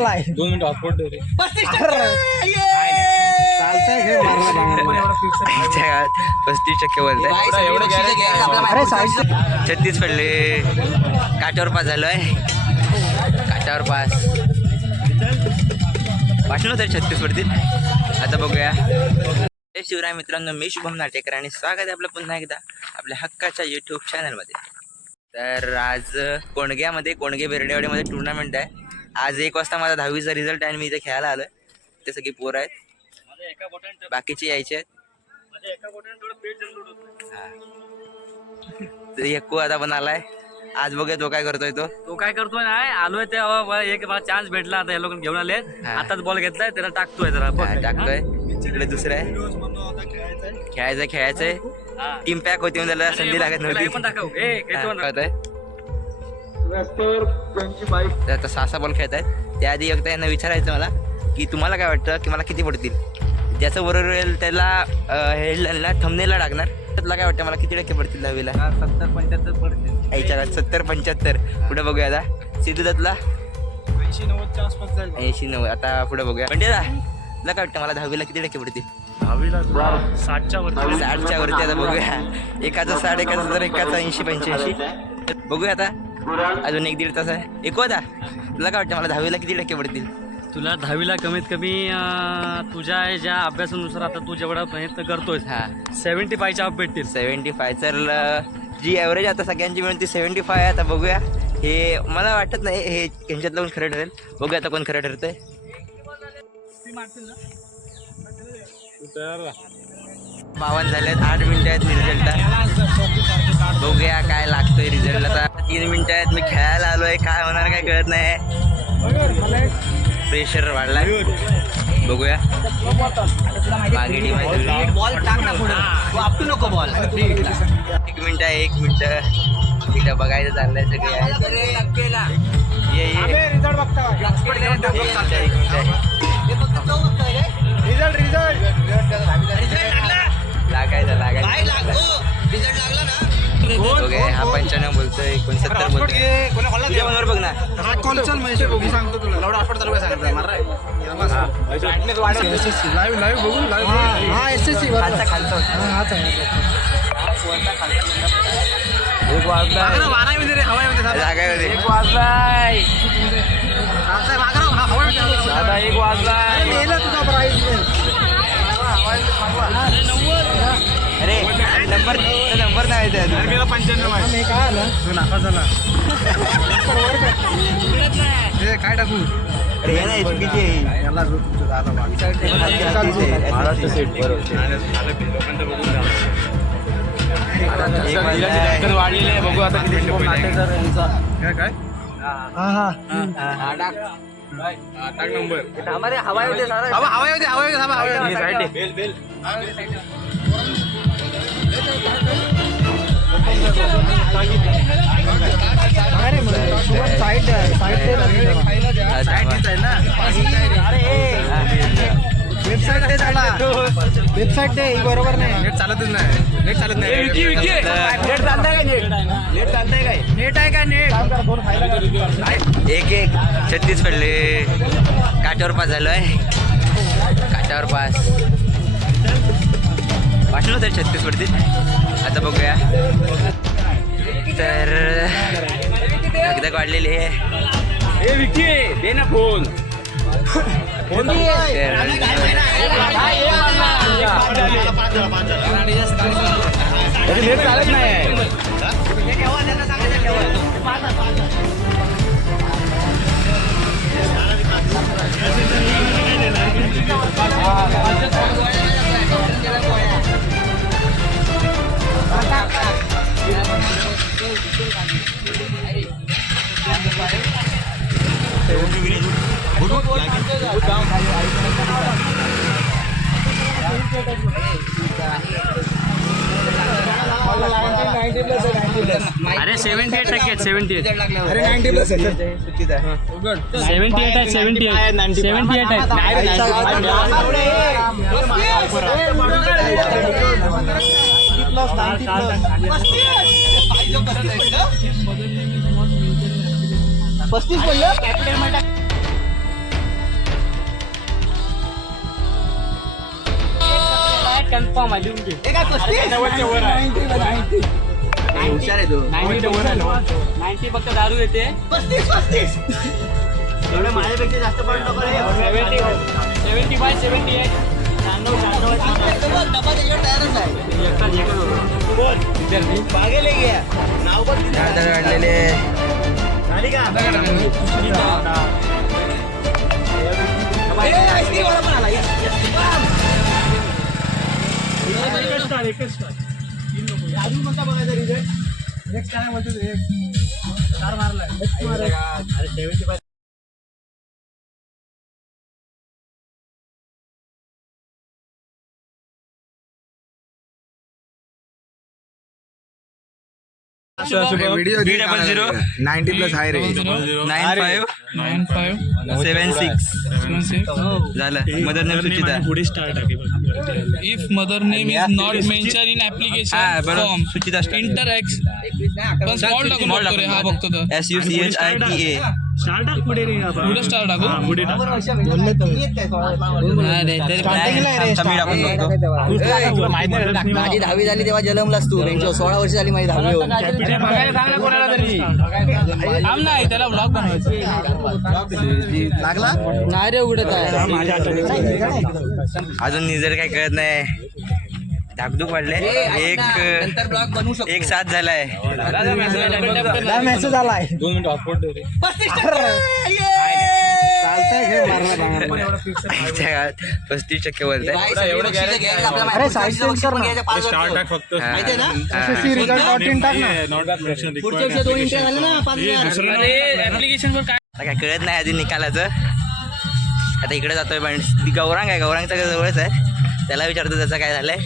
आलाय 2 minute hotspot रे 35% बोलताय. अरे साईड 36 पडले. काठावर पास झालोय. काठावर पास वाटलं तर 36 पडतील. आता बघूया. जय शिवराय मित्रांनो, मी शुभम नाटेकर आणि स्वागत आहे आपलं पुन्हा एकदा आपल्या हक्काच्या यूट्यूब चॅनलमध्ये. तर आज कोणग्यामध्ये कोणगे बेर्डेवाडीमध्ये टुर्नामेंट आहे. आज 1 वाजता माझा 10वीचा रिझल्ट आहे आणि मी इथे खेळायला आलो आहे. ते सगळी पोरं आहेत, बाकीचे यायचे आहेत. तर यक्कू आता पण आलाय. आज बघूया तो काय करतोय. तो काय करतोय नाही आलोय ते एक मला चान्स भेटला. आता हे लोक घेऊन आले. आताच बॉल घेतलाय त्याला टाकतोय जरा टाकतोय. इकडे दुसरं आहे खेळायचंय. टीम पॅक होती म्हणजे त्याला संधी लागत नव्हती. आता 6 बॉल खेळत आहेत. त्याआधी एकदा यांना विचारायचं मला की तुम्हाला काय वाटतं की मला किती पडतील. ज्याचं बरोबर येईल त्याला हेडलाईनला थंबनेलला टाकणार. त्यातला काय वाटतं मला किती टक्के पडतील 10वीला. 70-75 पडतील. याच्या 70-75. पुढे बघूया आता. सिद्धू त्यातला 80-90च्या आसपास जाईल. 80-90. आता पुढे बघूया. म्हणजे तुला काय वाटतं मला 10वीला किती टक्के पडतील. 60च्या वरती. 60च्या वरती. आता बघूया. एकाचं 60, एकाचं तर एकाचं 80-85. बघूया आता. अजून 1-1.5 तास आहे. एकू आता तुला काय वाटतं मला 10वीला किती टक्के पडतील. तुला 10वीला कमीत कमी तुझ्या ज्या अभ्यासानुसार आता तू जेवढा प्रयत्न करतोय 75च्या अप भेटतील. 75. तर जी ॲव्हरेज आता सगळ्यांची मिळून ती 75 आहे. आता बघूया. हे मला वाटत नाही हे यांच्यातलं कोण खरं ठरेल. बघूया आता कोण खरं ठरतंय. 52 झालेत. 8 मिनिटं आहेत रिझल्टला. बघूया काय लागतोय रिझल्ट. आता 3 मिनिटं आहेत. मी खेळायला आलोय. काय होणार काय कळत नाही. प्रेशर वाढलाय. बघूया. मागे टीम आहे. बॉल टाक ना पुढे. आपटू नको बॉल. 1 मिनिट आहे. 1 मिनिट इथं बघायचं चाललंय सगळे ये रिझल्ट बघता. लागायचं रिझल्ट लागला ना. हा 95 बोलतोय. 69 बोलतोय. बरोबर बघ ना. मी सांगतो तुला लाऊड हॉटस्पॉट चालू आहे सांगितलं मार लाईव्ह बघून SSC खालचा होता. 1 वाजला. जागामध्ये 1 वाजलाय. 1 वाजलाय. अरे नंबर नाही आहे. 95 आहे. नापास झाला. काय टाकू. अरे हे नाही चुकीची आहे. याला वाढलेले बघू आता किती काय टाक नंबर. हवा वेबसाईट दे. बरोबर नाही. नेट चालतच नाही. नेट चालत नाही. नेट चालतंय काय. नेट आहे का. नेट 1-1. 36 पडले. काठावर पास झालोय. काठावर पास वाटलं तर 36 पडतील. आता बघूया. तर धगधग वाढलेली आहे. विकी दे ना फोन. नेट चालत नाही. अरे 78% आहेत. 78. अरे 90+ आहे. 78 आहे. 78 आहेत. पस्तीस पडलं. कन्फर्म आहे लिहून घे. हुशार आहे तू 90 फक्त दारू येते. 35 एवढं माझ्यापेक्षा जास्त पॉईंट नको रे. 75 78 मागे लय घ्या नाव पण काढलेले झाली का अजून कोणता बघायचा रिझल्ट नेक्स्ट काय म्हणतो चार मारलाय 75 B00 90+ आहे रे 9576 झालं. Mother name Suchita. If mother name is not mentioned in application हा बरोबर form, सुचिता enter X. पण small टाकून बघतो रे, हा बघतो तर. SUCHITA. पुढे स्टार टाकू. समीर आपण बघतो. माझी 10वी झाली तेव्हा जन्मलास तू 16 वर्ष झाली माझी 10वी होऊन थांब नाही, त्याला ब्लॉग बनवायचं. लागला नाही रे उघडत आहे. अजून निजर काय कळत नाही. धाकधूक वाढले. नंतर ब्लॉग बनवू शकतो. 1-7 झालाय. मेसेज आलाय 2 मिनिट हॉटस्पॉट दे रे. 35% बोलताय. फक्त पुढच्या वर्षी 2 इंटर झाले ना 5000 अरे ऍप्लिकेशन वर काय आता काय कळत नाही आधी निकालाचं. आता इकडे जातोय पण गौरांग आहे. गौरांगचा जवळच आहे. त्याला विचारतो त्याचं काय झालंय.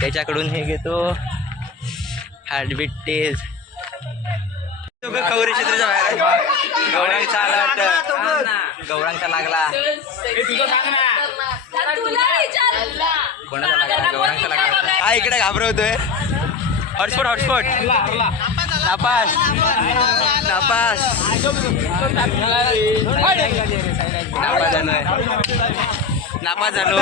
त्याच्याकडून हे घेतो हार्टबीट टेस्ट. खवरी क्षेत्राच्या बाहेर गौरांगचा आला वाटतं. गौरांगचा लागला. कोणाचा लागला? गौरांगचा लागला. हा इकडे घाबरवतोय. हॉटस्पॉट नापास नापास नापास झालो.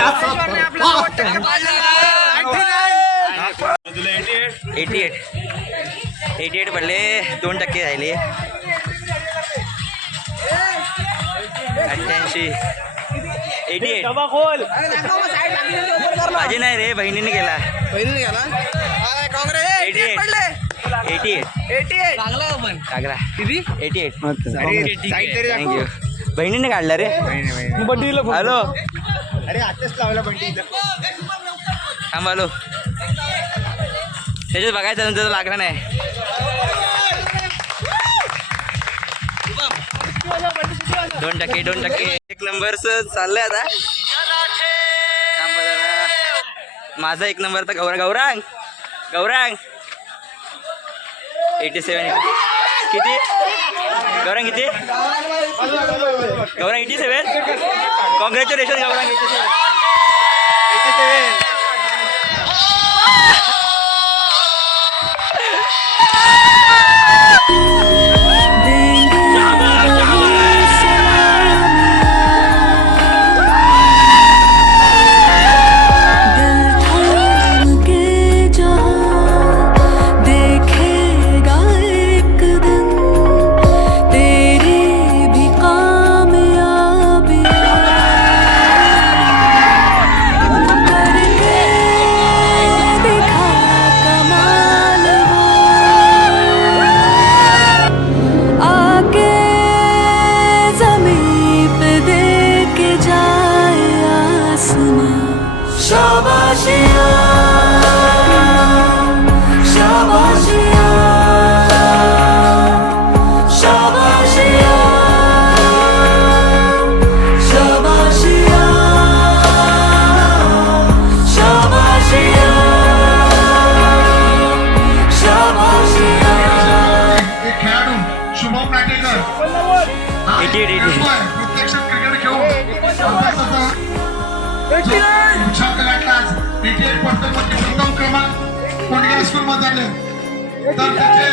88 पडले. 2% राहिले. 88 माझे नाही रे. बहिणीने केला. 88 लागला. 88 थँक्यू. बहिणीने काढला रे. हॅलो अरे आताच लावला बंटी थांब. हॅलो त्याच्यात बघायचं नंतर लागला नाही. 2% 1 नंबरच चाललंय आता. थांबा जरा. माझा 1 नंबर तर गौरांग 87 किती गौरांग किती 87. कॉंग्रॅच्युलेशन गौरांग 87. तर त्याचे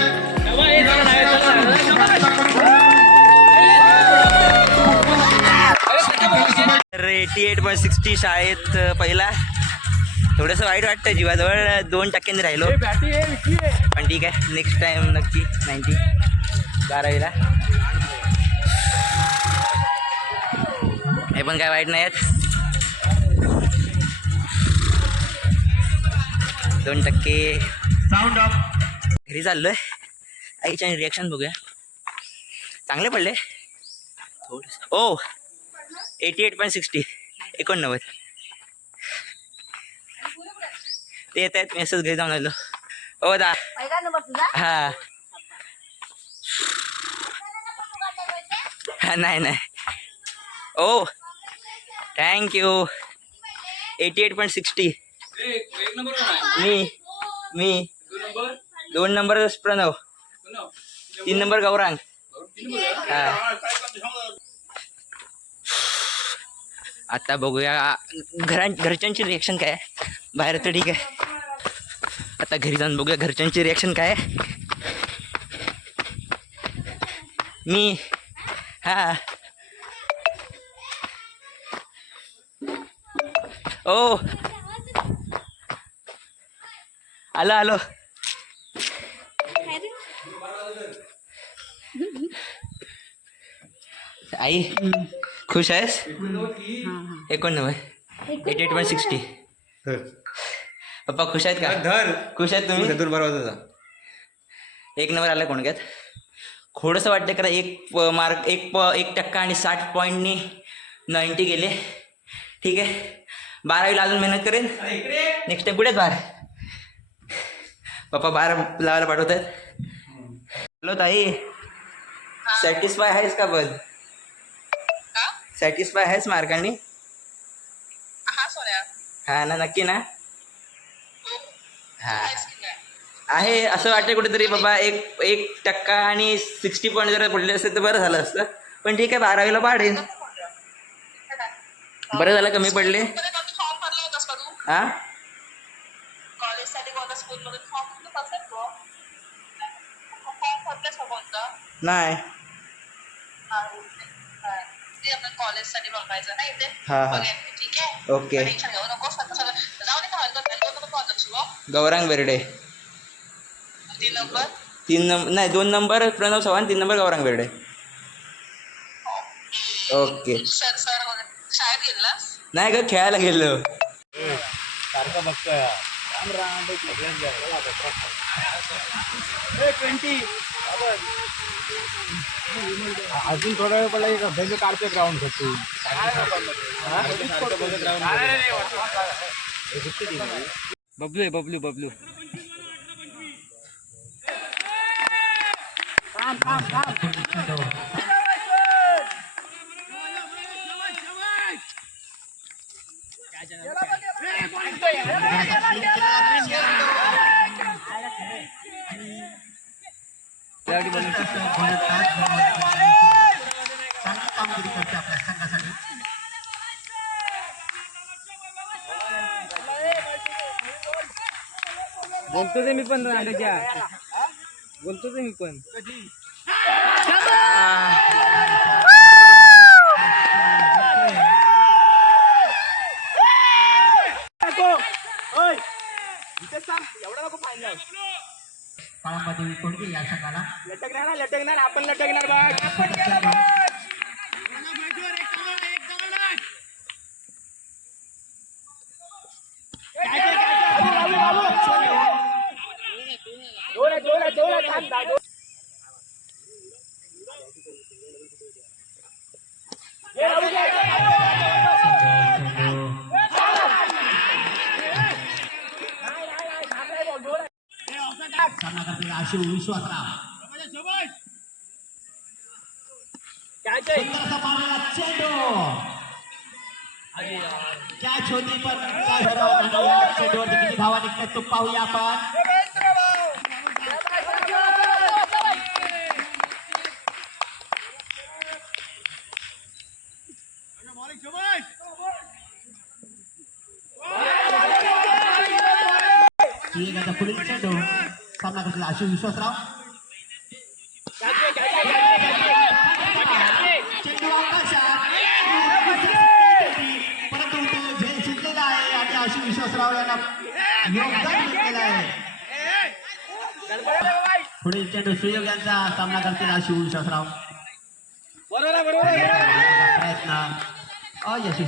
88.60 शाळेत पहिला थोडंसं वाईट वाटतं, जीवाजवळ 2% राहिलो, पण ठीक आहे, नेक्स्ट टाइम नक्की 90 12वीला. हे पण काय वाईट नाही आहेत. 2% घरी चाललोय. आईच्या रिॲक्शन बघूया. चांगले पडले थोडंसं. ओ 88.60 89 ते येत आहेत. मी असंच घरी जाऊन आलो. ओ दा हा नाही नाही. ओ थँक्यू. 88.60 मी 2 नंबर प्रणव, 3 नंबर गौरांग. हा आता बघूया घरच्यांची रिॲक्शन काय आहे. बाहेर तर ठीक आहे, आता घरी जाऊन बघूया घरच्यांची रिॲक्शन काय आहे. मी हा ओ आलो. आई खुश आहेस? 89 88.60. पप्पा खुश आहेत का? खुश आहेत तुम्ही? बरोबर. 1 नंबर आला कोणक्यात. थोडंसं वाटतं कारण 1% आणि 60 पॉईंटनी 90 गेले. ठीक आहे, 12वीला अजून मेहनत करेन. नेक्स्ट टाइम कुठेच बाहेर. पप्पा बाहेर लावायला पाठवत आहेत. हॅलो ताई, सॅटिस्फाय आहेस का? पण सॅटिस्फाय आहेस मार्कांनी? हा ना, नक्की ना? हा आहे. असं वाटतं कुठेतरी बाबा 1% आणि 60 पॉईंट जर पडले असते तर बरं झालं असतं, पण ठीक आहे 12वीला पाडेन. बरं झालं कमी पडले. हा नाही. कॉलेजसाठी बघायचं ना इथे. हा ठीक आहे, ओके. टेन्शन घेऊ नको. जाऊ दे. गौरांग बेर्डे. 3 नंबर नाही 2 number Pranav Chavan, 3 number Gaurang Berde. Okay. Sir शाळेत गेलास? नाही का, खेळायला गेलो. सारखं बघतोय. 20 अजून थोडा वेळ पडला की भेंड काढते ग्राउंड फक्त. बबलू आहे बबलू. बोलतो ते मी पण रांडेच्या. बोलतो ते मी पण. एवढा नको फायनल. काळामध्ये कोणती या संघाला लटकणार आपण लटकणार बघ. आशु विश्वासराव चेंडू कॅच होती, पण चेंडूवर किती धावा निघतात तो पाहूया आपण. पुढील चेंडू सामना कसला आशु विश्वासराव. चेंडू आकाशात, परंतु तो झेल शिकलेला आहे आणि आशु विश्वासराव यांना योगदान दिलेलं आहे. पुढील चेंडू सुयोग यांचा सामना करतील आज शिव विश्वासराव. प्रयत्न अयशस्वी.